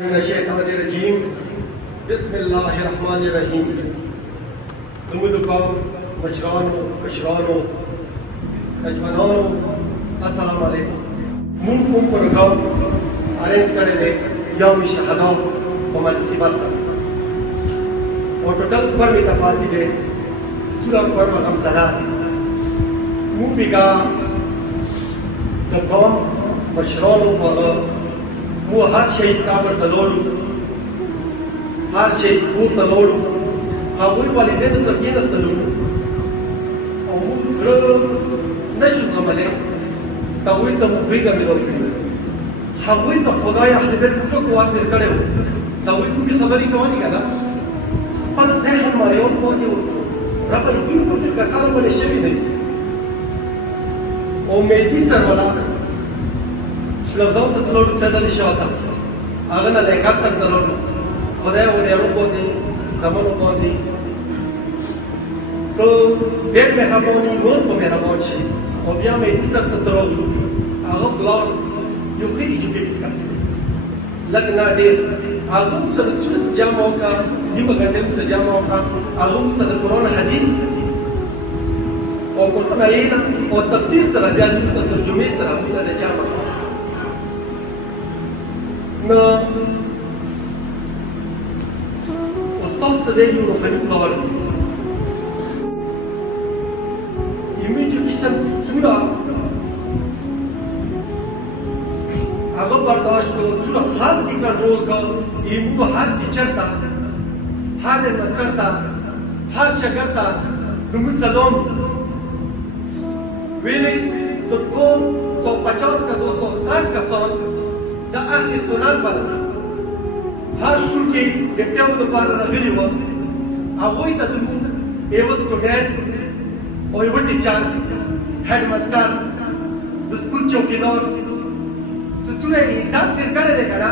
Mineşşeytanirracim. Bismillahirrahmanirrahim. Umudukum, Majrano, Kashrano, Ajmanano, Assalamu alaikum. Munkum program arrange करे थे यौम शहादा और मनसीबत सा और टोटल पर में तपाती है चुरा पर मकम सदा मुबिगा दबम मशरानो पर मु हर शहीद का पर तलोड़ू हर शहीद को तलोड़ू खाबुई वाले दिन सबके नस्तलू और मु ज़र नशु ज़मले तावुई समुखी का मिलोगी खाबुई तो खुदाई अहले बैत को कुआत मिल करे हो तावुई तुम्ही खबरी कवानी का ना पर सहन मारियों को जो रब इतनी को के कसार वाले शरीर नहीं और मेदी सरवाला شلوزاو تطلعوا السادة للشهداء أغنى الإيقاظ سنتظروا خدايا وريارو بودي زمانو بودي तो वेद में हमारी नोट को मेरा बहुत है और बिया में इस तरह तस्वीरों आगम ब्लॉग जो कि एजुकेटेड कास्ट लगना दे आगम सदुचुर जामाओ का निमगंडे से जामाओ का आगम सद कुरान हदीस और कुरान आयत और तफसीर सरा बिया तो तर्जुमे सरा मुझे जामा na ustaz sadeli روحاني بلار يميجو كيشن سورة आगो बर्दाश्त को पूरा हाथ की कंट्रोल का इमू हाथ की चरता हाथ मस्करता हाथ शकरता तुम सलोम वेले तो 250 का 260 का सॉन्ग دا اهل سنت والا هر شور کې د پیاو د پاره راغلی و هغوی ته د یو سټوډنټ او یو ټیچر هډ ماستر د سکول چوکیدار چې څوره عزت ور کړی دی کنه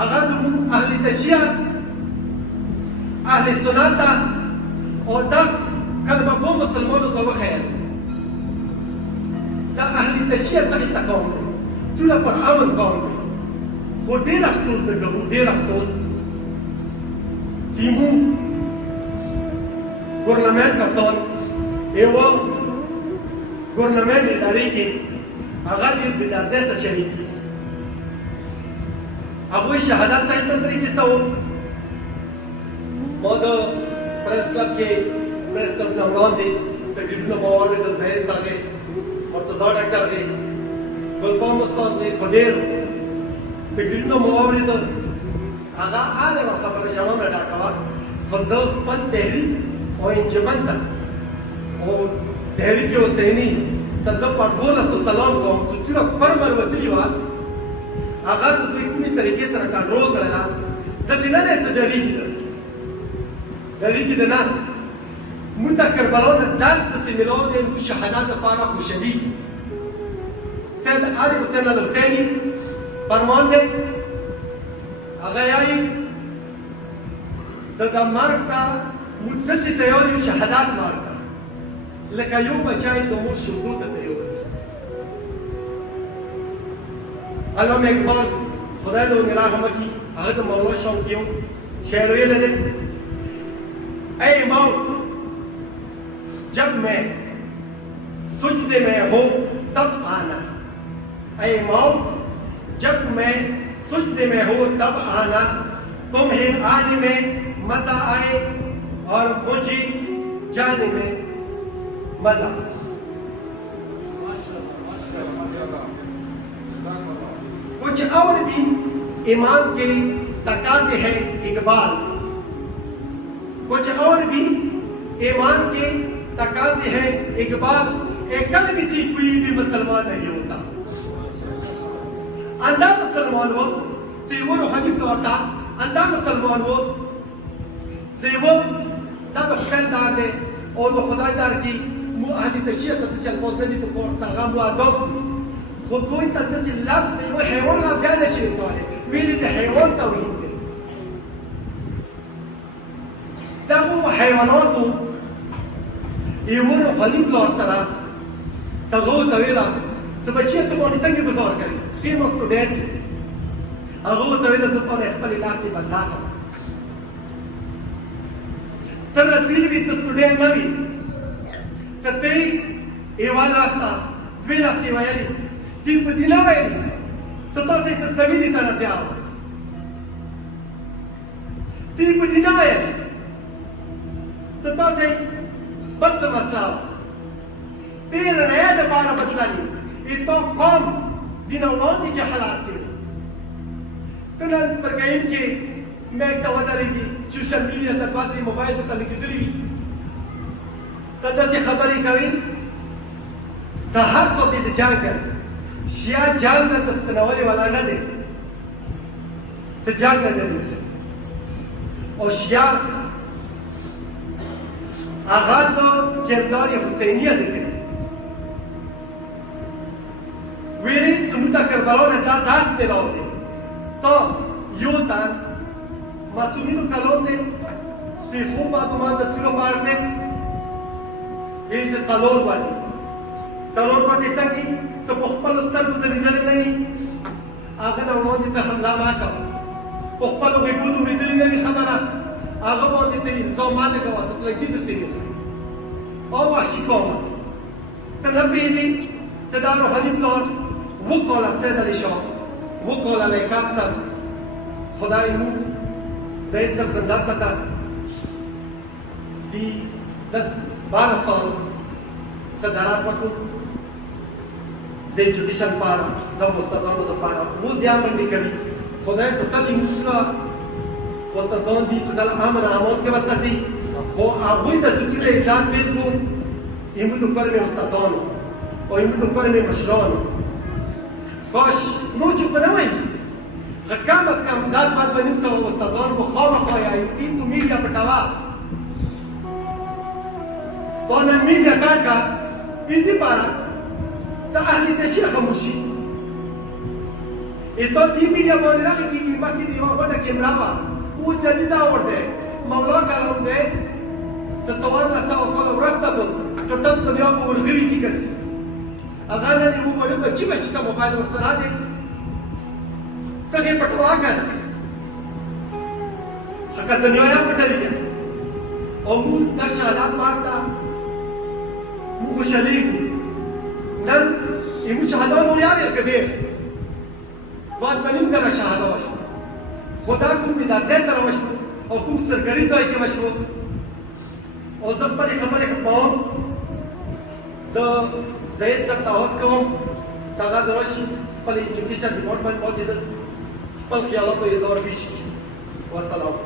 هغه د اهل تشیع اهل سنت او دا کلمه کو مسلمانو ته وخیل ځا اهل تشیع څخه تقوم चूल्हा पर आवन कौन हो डेर अफसोस दे गो डेर अफसोस चीमू गवर्नमेंट का सोन एवं गवर्नमेंट इदारे के आगामी बिदाते से शरीकी अगुई शहादत सही तरीके से हो मौदा प्रेस क्लब के नाम दे तकरीबन मवार में तो सही साले और तो ज़्यादा डॉक्टर दे بالقوم الصادق خدير تقريبا موارد هذا عالم خبر جوانا داكوا فزوج بل تحريك او انجمنتا او تحريك حسيني تزب پرگولا سو سلام کوم چچرا پر مروتیوا هغه څه دوی کومي طریقې سره کنټرول کړل د سینې نه څه دریږي نه متکربلون درد سیملون د شهادت لپاره خوشدي سيد علي حسين الحسيني فرمان دے اغیائی زدہ مارکتا مدسی تیوری شہدات مارکتا لکا یو بچائی دومور شدود تیوری علامہ اقبال خدای دو نراحمہ کی اغد مولا شونکیوں شہروی لدے اے موت جب میں سجدے میں ہو تب آنا اے موت جب میں سجدے میں ہو تب آنا تمہیں آنے میں مزہ آئے اور مجھے جانے میں مزہ کچھ اور بھی ایمان کے تقاضے ہیں اقبال کچھ اور بھی ایمان کے تقاضے ہیں اقبال ایک قلب سی کوئی بھی مسلمان نہیں ہوتا अंधा मुसलमान हो सेवो रूहानी प्लॉटा अंधा मुसलमान हो सेवो दा तो खैरदार दे और वो खुदादार की मु अहली तशय्य तशय्य कोसबनी को कोर सलाम लो अदब खुदोई तदसी लफ्ज नहीं वो हैवान लफ्ज है नशीर वाले मेरे ते हैवान तवील दे दा वो हैवानों ये वो रूहानी प्लॉट सरा सगो तवेला सब बच्चे तो बोली चंगी बुज़ार करें तीन स्टूडेंट هغه ورته ویل زه په خپلې لارې بدلا اخلم. ته رسېږي وي ته سټوډنټ نه وي چې ته یوه لاسته دوې لاستې ویلې تی په دې نه ویلې چې تاسې ته زمینې ته نه زیار تی په دې نه ویلې چې تاسې بد څه مسله وه تی رڼا دپاره بدللې تو قوم دین وړاندې چې حالات دي ته نن پر ګایم کې میک ته ودرېږي سوشل میډیا ته دوه درې موبایل ته لګېدلي وي ته داسې خبرې کوي څه هر څوک دې د جنګ کوي شیا جنګ نه ته ستنولې والا نه دی څه جنګ نه ډرېږي او شیا هغه د کردار حسینیه دی کوي ویلي چې موږ ته کربلا نه دا درس میلاو دی تا یو تن معصومینو کلام دی چې خوب باندې د څلور پارته یې چې څلور باندې څنګه چې په خپل سترګو ته لیدلې نه وي هغه نه وړاندې ته حمله مه کوه په خپلو غوږونو اورېدلې نه وي خبره هغه باندې ته الزام مه لګوه ته لګي داسې او وحشي قومه ته نه پوهېږې چې دا روحاني پلار وکاله سید علی شاه وکاله لیاقت صاحب خدای مو زید صاحب زنده ساته دی 10-12 سال صدارت وکړو د جوډیشل لپاره د استادانو لپاره اوس بیا منډې کوي خدای په تلې موږ استادان دي ټول امن امان کې وساتي خو هغوی ته چې عزت ورکړو ایمو د کار مې استادانو او ایمو د کار مې مشرانو کاش نور چې په نه وایي خو کم از کم دا 2.5 استادان به خامخا یا تیم په میډیا پټوه تا نن میډیا کار کا دې لپاره چې اهل تشیع خاموش شي ته دې میډیا باندې راغلی کېږي مخکې د یوه غونډه کیمرا وه اوس جدید اور دی مولا کلام دی چې 1400 کاله وروسته به ټوټل دنیا په ورغوي کې ګرځي هغه نه دې وویل بچي ته موبایل ورسره دی ته یې پټوه که نه خو که دنیا یې پټوي بیا او موږ دا شهادت پاک ته موږ خوشحالېږو نن زموږ شهادت نور یاد یې که ډېر 2.5 زره شهاده وشوه خو دا کوم مدارګۍ سره وشو او کوم سرکاري ځای کې وشو او زه خپلې خبرې ختموم زه زید صاحب ته عوض کوم چې هغه د راشي خپل ایجوکیشن ډپارټمنټ باندې خپل خیالاتو اظهار وشي والسلام